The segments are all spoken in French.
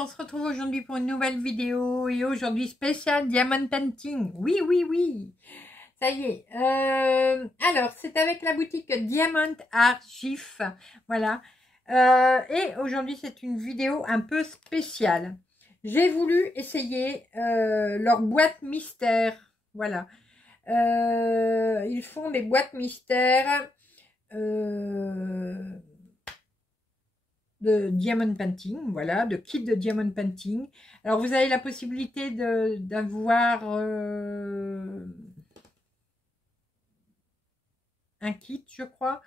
on se retrouve aujourd'hui pour une nouvelle vidéo et aujourd'hui spécial Diamond Painting. Oui, oui, oui, ça y est. Alors, c'est avec la boutique Diamond Art GIF, voilà. Et aujourd'hui, c'est une vidéo un peu spéciale. J'ai voulu essayer leur boîte mystère, voilà. Ils font des boîtes mystères de Diamond Painting, voilà, de kit de Diamond Painting. Alors vous avez la possibilité d'avoir un kit, je crois,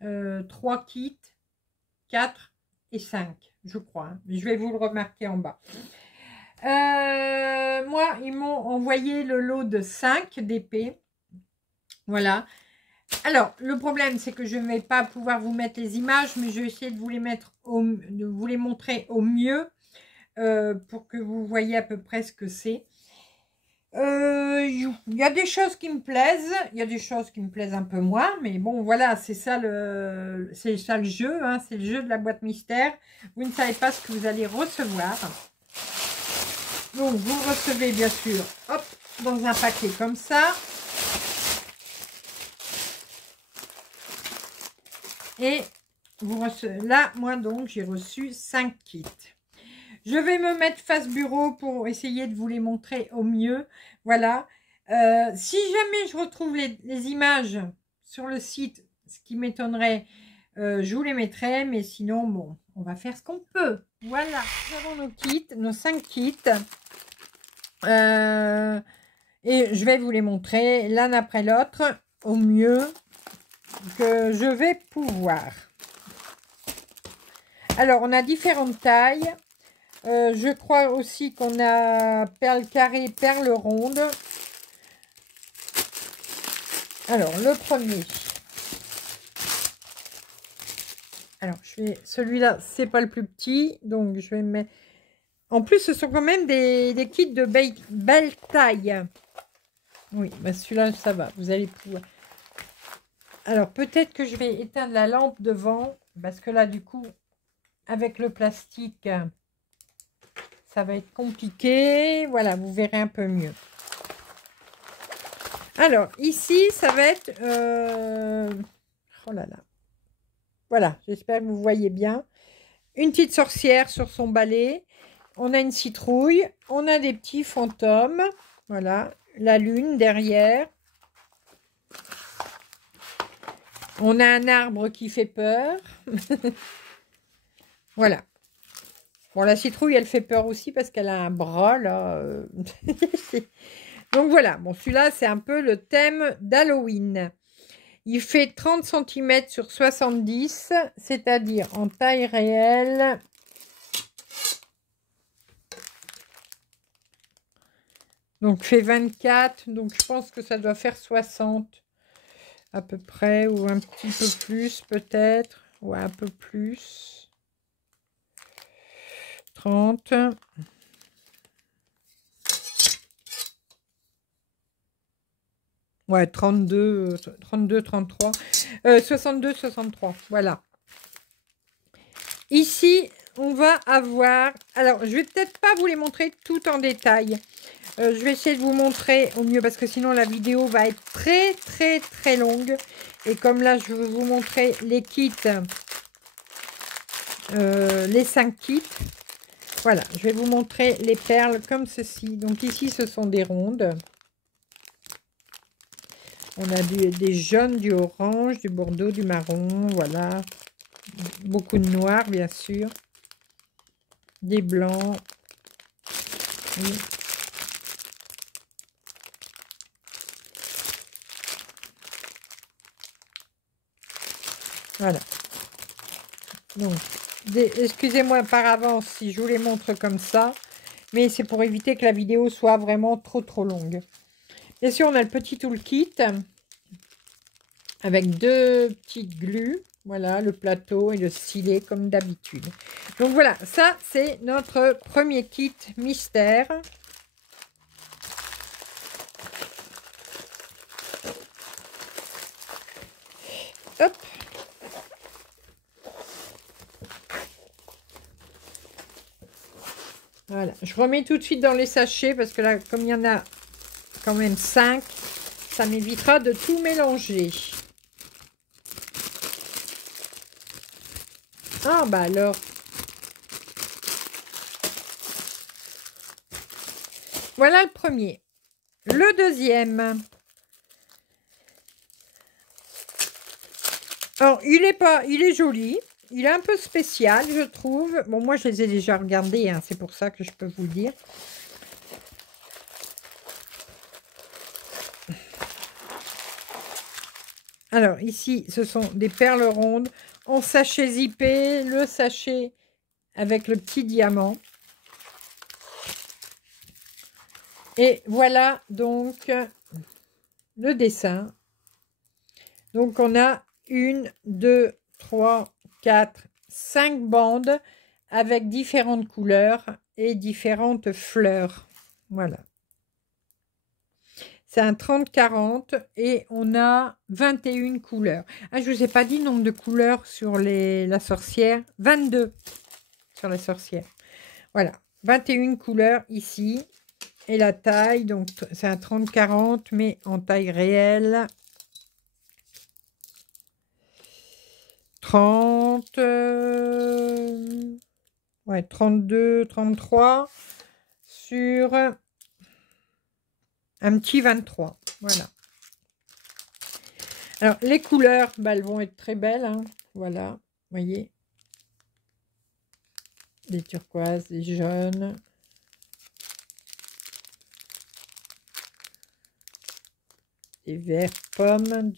3 kits, 4 et 5, je crois. Hein. Je vais vous le remarquer en bas. Moi, ils m'ont envoyé le lot de 5 d'épées. Voilà. Alors, le problème, c'est que je ne vais pas pouvoir vous mettre les images, mais je vais essayer de vous les mettre, de vous les montrer au mieux pour que vous voyez à peu près ce que c'est. Il y a des choses qui me plaisent, il y a des choses qui me plaisent un peu moins, mais bon, voilà, c'est ça le jeu, hein, c'est le jeu de la boîte mystère. Vous ne savez pas ce que vous allez recevoir. Donc, vous recevez bien sûr, hop, dans un paquet comme ça. Et vous recevez, là, moi donc, j'ai reçu 5 kits. Je vais me mettre face bureau pour essayer de vous les montrer au mieux. Voilà. Si jamais je retrouve les images sur le site, ce qui m'étonnerait, je vous les mettrai. Mais sinon, bon, on va faire ce qu'on peut. Voilà. Nous avons nos kits, nos 5 kits. Et je vais vous les montrer l'un après l'autre au mieux que je vais pouvoir. Alors, on a différentes tailles. Je crois aussi qu'on a perles carrées, perles rondes. Alors, le premier. Alors, celui-là, c'est pas le plus petit. Donc, je vais mettre... En plus, ce sont quand même des kits de belle taille. Oui, bah celui-là, ça va. Vous allez pouvoir... Alors, peut-être que je vais éteindre la lampe devant. Parce que là, du coup, avec le plastique... Ça va être compliqué. Voilà, vous verrez un peu mieux. Alors, ici, ça va être... Oh là là. Voilà, j'espère que vous voyez bien. Une petite sorcière sur son balai. On a une citrouille. On a des petits fantômes. Voilà, la lune derrière. On a un arbre qui fait peur. Voilà. Bon, la citrouille, elle fait peur aussi parce qu'elle a un bras, là. Donc, voilà. Bon, celui-là, c'est un peu le thème d'Halloween. Il fait 30 cm sur 70, c'est-à-dire en taille réelle. Donc, fait 24. Donc, je pense que ça doit faire 60 à peu près. Ou un petit peu plus, peut-être. Ou un peu plus. 30. Ouais, 32, 32, 33. 62, 63. Voilà. Ici, on va avoir... Alors, je vais peut-être pas vous les montrer tout en détail. Je vais essayer de vous montrer au mieux parce que sinon la vidéo va être très, très, très longue. Et comme là, je vais vous montrer les kits, les 5 kits. Voilà, je vais vous montrer les perles comme ceci. Donc ici, ce sont des rondes. On a des jaunes, du orange, du bordeaux, du marron, voilà. Beaucoup de noir, bien sûr. Des blancs. Oui. Voilà. Donc, excusez-moi par avance si je vous les montre comme ça. Mais c'est pour éviter que la vidéo soit vraiment trop longue. Bien sûr, on a le petit toolkit. Avec 2 petites glues. Voilà, le plateau et le stylet comme d'habitude. Donc voilà, ça c'est notre premier kit mystère. Hop. Voilà, je remets tout de suite dans les sachets parce que là, comme il y en a quand même 5, ça m'évitera de tout mélanger. Ah bah alors. Voilà le premier. Le deuxième. Alors, il est joli. Il est un peu spécial, je trouve. Bon, moi, je les ai déjà regardés, hein, c'est pour ça que je peux vous le dire. Alors, ici, ce sont des perles rondes en sachet zippé. Le sachet avec le petit diamant. Et voilà donc le dessin. Donc, on a 1, 2, 3, 4, 5 bandes avec différentes couleurs et différentes fleurs. Voilà. C'est un 30-40 et on a 21 couleurs. Ah, je ne vous ai pas dit le nombre de couleurs sur la sorcière. 22 sur la sorcière. Voilà. 21 couleurs ici. Et la taille, donc c'est un 30-40, mais en taille réelle. 30, ouais, 32, 33 sur un petit 23. Voilà. Alors, les couleurs, bah, elles vont être très belles. Hein. Voilà, vous voyez. Des turquoises, des jaunes. Des verts pommes.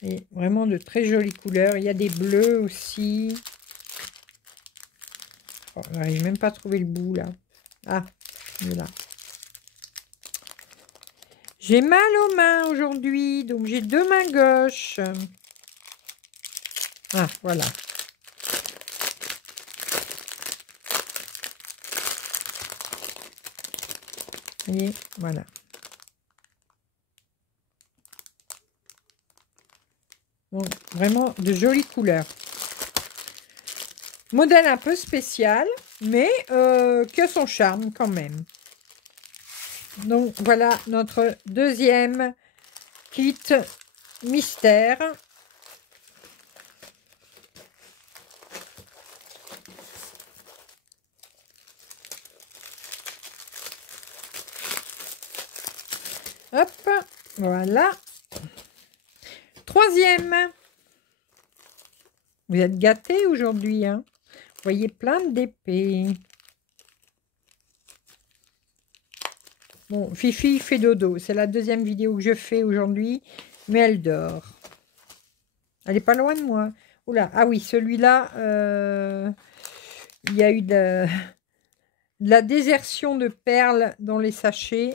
Et vraiment de très jolies couleurs. Il y a des bleus aussi. Oh, je n'arrive même pas à trouver le bout là. Ah, il est là. J'ai mal aux mains aujourd'hui, donc j'ai 2 mains gauches. Ah, voilà. Vous voyez, voilà. Donc, vraiment de jolies couleurs. Modèle un peu spécial, mais qui a son charme quand même. Donc, voilà notre deuxième kit mystère. Hop, voilà. Troisième. Vous êtes gâtés aujourd'hui, hein? Vous voyez plein d'épées. Bon, Fifi fait dodo. C'est la deuxième vidéo que je fais aujourd'hui, mais elle dort. Elle n'est pas loin de moi. Oula, ah oui, celui-là, il y a eu de la désertion de perles dans les sachets.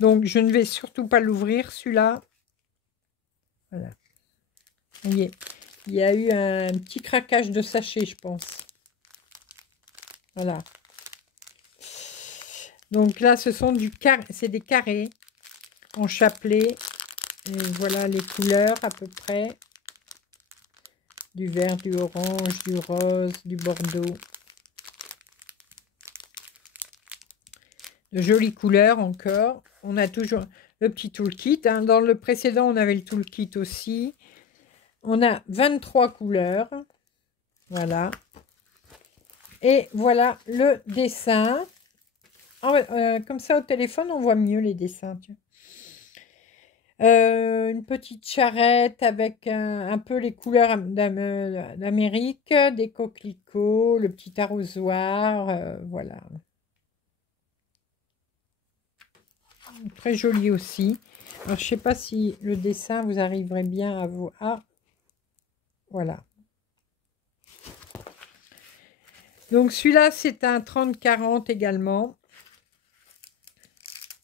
Donc, je ne vais surtout pas l'ouvrir, celui-là. Voilà. Vous voyez, il y a eu un petit craquage de sachet, je pense. Voilà. Donc là, ce sont c'est des carrés en chapelet. Et voilà les couleurs à peu près. Du vert, du orange, du rose, du bordeaux. De jolies couleurs encore. On a toujours le petit toolkit. Hein. Dans le précédent, on avait le toolkit aussi. On a 23 couleurs. Voilà. Et voilà le dessin. Comme ça, au téléphone, on voit mieux les dessins. Tiens. Une petite charrette avec un peu les couleurs d'Amérique, des coquelicots, le petit arrosoir. Voilà. Très joli aussi. Alors, je ne sais pas si le dessin vous arriverait bien à vous... Ah, voilà. Donc, celui-là, c'est un 30-40 également.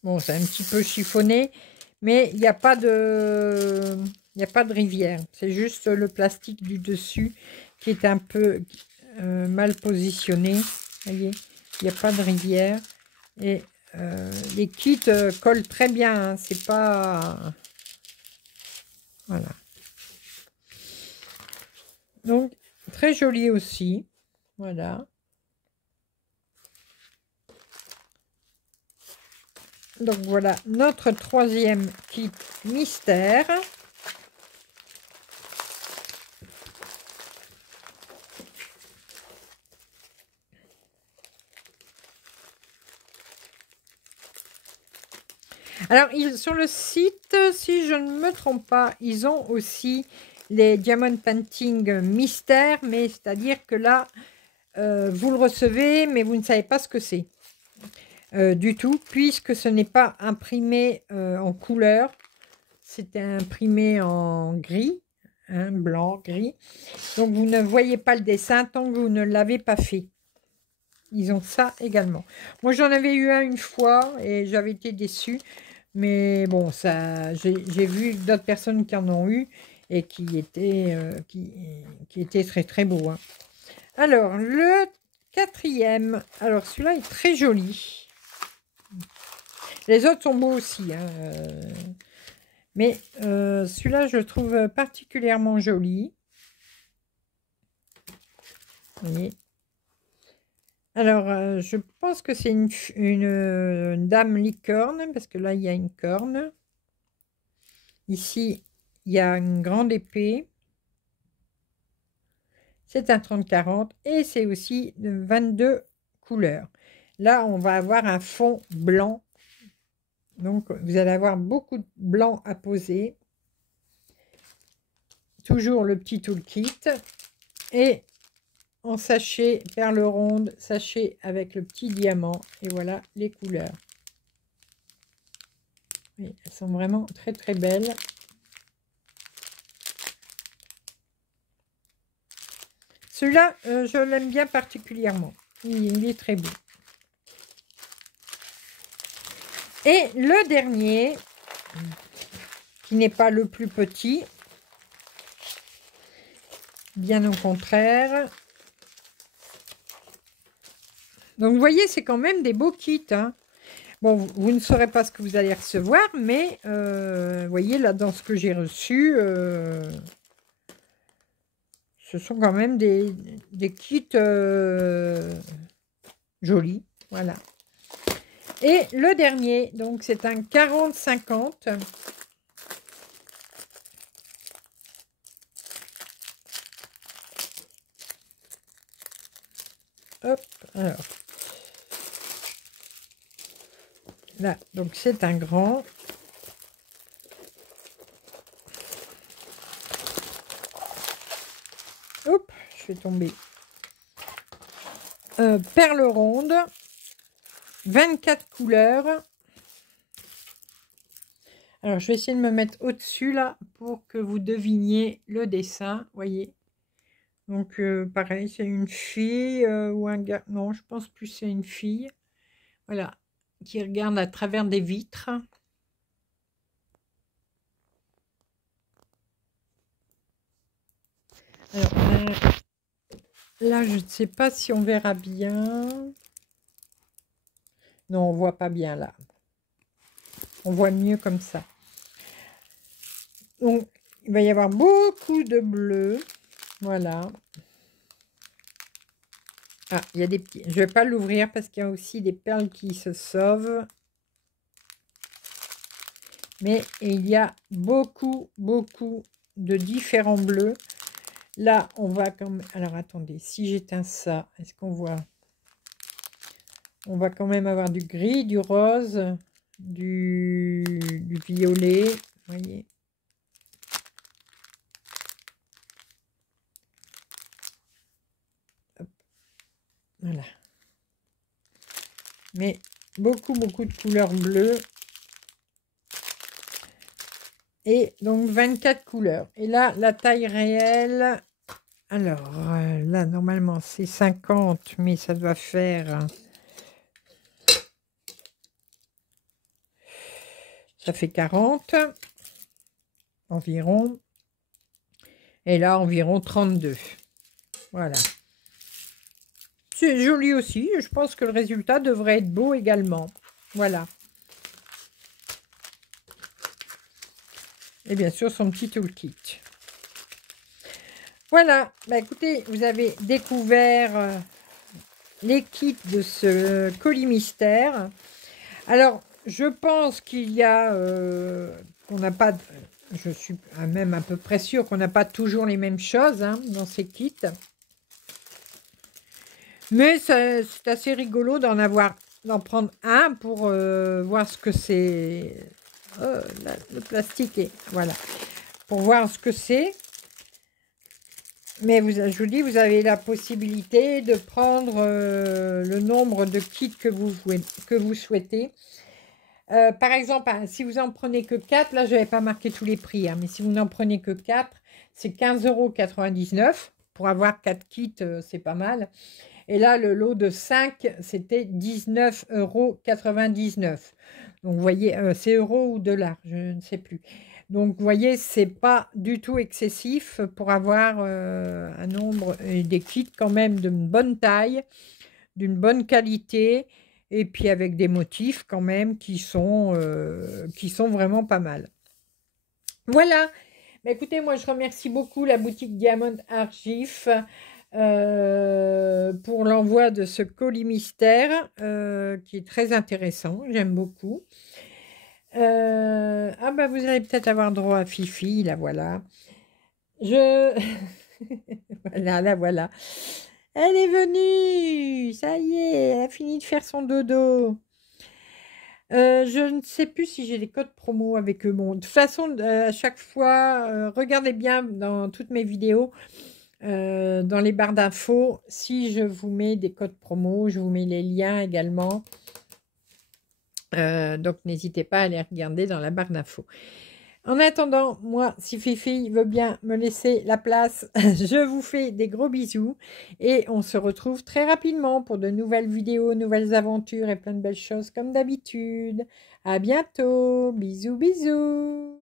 Bon, c'est un petit peu chiffonné, mais il n'y a pas de... Il n'y a pas de rivière. C'est juste le plastique du dessus qui est un peu mal positionné. Vous voyez, il n'y a pas de rivière. Et les kits collent très bien. Hein, c'est pas... Voilà. Donc, très joli aussi. Voilà. Donc voilà notre troisième kit mystère. Alors, sur le site, si je ne me trompe pas, ils ont aussi les Diamond Painting mystères, mais c'est-à-dire que là, vous le recevez, mais vous ne savez pas ce que c'est du tout, puisque ce n'est pas imprimé en couleur, c'est imprimé en gris, hein, blanc, gris. Donc, vous ne voyez pas le dessin tant que vous ne l'avez pas fait. Ils ont ça également. Moi, j'en avais eu un une fois et j'avais été déçue. Mais bon, ça, j'ai vu d'autres personnes qui en ont eu et qui étaient très très beaux. Hein. Alors, le quatrième. Alors, celui-là est très joli. Les autres sont beaux aussi. Hein, mais celui-là, je le trouve particulièrement joli. Vous voyez. Alors, je pense que c'est une dame licorne, parce que là, il y a une corne. Ici, il y a une grande épée. C'est un 30-40 et c'est aussi de 22 couleurs. Là, on va avoir un fond blanc. Donc, vous allez avoir beaucoup de blanc à poser. Toujours le petit toolkit. Et en sachet, perle ronde, sachet avec le petit diamant. Et voilà les couleurs. Oui, elles sont vraiment très très belles. Celui-là, je l'aime bien particulièrement. Il est très beau. Et le dernier, qui n'est pas le plus petit, bien au contraire. Donc, vous voyez, c'est quand même des beaux kits. Hein. Bon, vous ne saurez pas ce que vous allez recevoir, mais vous voyez, là, dans ce que j'ai reçu, ce sont quand même des kits jolis. Voilà. Et le dernier, donc, c'est un 40-50. Hop, alors. Là, donc c'est un grand. Hop, je vais tomber. Perle ronde. 24 couleurs. Alors, je vais essayer de me mettre au-dessus, là, pour que vous deviniez le dessin. Voyez. Donc, pareil, c'est une fille ou un gars. Non, je pense plus c'est une fille. Voilà. Qui regarde à travers des vitres. Alors, là, je ne sais pas si on verra bien. Non, on voit pas bien là. On voit mieux comme ça. Donc, il va y avoir beaucoup de bleu. Voilà. Ah, il y a des petits. Je ne vais pas l'ouvrir parce qu'il y a aussi des perles qui se sauvent. Mais il y a beaucoup, beaucoup de différents bleus. Là, on va comme... Alors, attendez. Si j'éteins ça, est-ce qu'on voit? On va quand même avoir du gris, du rose, du violet. Vous voyez? Hop. Voilà. Mais beaucoup, beaucoup de couleurs bleues. Et donc 24 couleurs. Et là, la taille réelle, alors là, normalement, c'est 50, mais ça doit faire... Ça fait 40 environ. Et là, environ 32. Voilà. C'est joli aussi. Je pense que le résultat devrait être beau également. Voilà. Et bien sûr, son petit toolkit. Voilà, bah, écoutez, vous avez découvert les kits de ce colis mystère. Alors, je pense qu'il y a, qu'on n'a pas, je suis même à peu près sûre qu'on n'a pas toujours les mêmes choses hein, dans ces kits. Mais c'est assez rigolo d'en prendre un pour voir ce que c'est. Oh, là, le plastique est, voilà, pour voir ce que c'est. Mais je vous dis, vous avez la possibilité de prendre le nombre de kits que vous souhaitez. Par exemple, hein, si vous en prenez que 4, là je n'avais pas marqué tous les prix, hein, mais si vous n'en prenez que 4, c'est 15,99 € pour avoir 4 kits, c'est pas mal. Et là, le lot de 5, c'était 19,99 €. Donc, vous voyez, c'est euros ou dollars, je ne sais plus. Donc, vous voyez, c'est pas du tout excessif pour avoir un nombre et des kits quand même d'une bonne taille, d'une bonne qualité, et puis avec des motifs quand même qui sont vraiment pas mal. Voilà. Bah, écoutez, moi, je remercie beaucoup la boutique Diamond Argif pour l'envoi de ce colis mystère qui est très intéressant, j'aime beaucoup. Ah bah vous allez peut-être avoir droit à Fifi, la voilà. Voilà, la voilà. Elle est venue, ça y est, elle a fini de faire son dodo. Je ne sais plus si j'ai des codes promo avec eux. Bon, de toute façon, à chaque fois, regardez bien dans toutes mes vidéos. Dans les barres d'infos, si je vous mets des codes promo, je vous mets les liens également. Donc, n'hésitez pas à les regarder dans la barre d'infos. En attendant, moi, si Fifi veut bien me laisser la place, je vous fais des gros bisous. Et on se retrouve très rapidement pour de nouvelles vidéos, nouvelles aventures et plein de belles choses comme d'habitude. À bientôt. Bisous, bisous.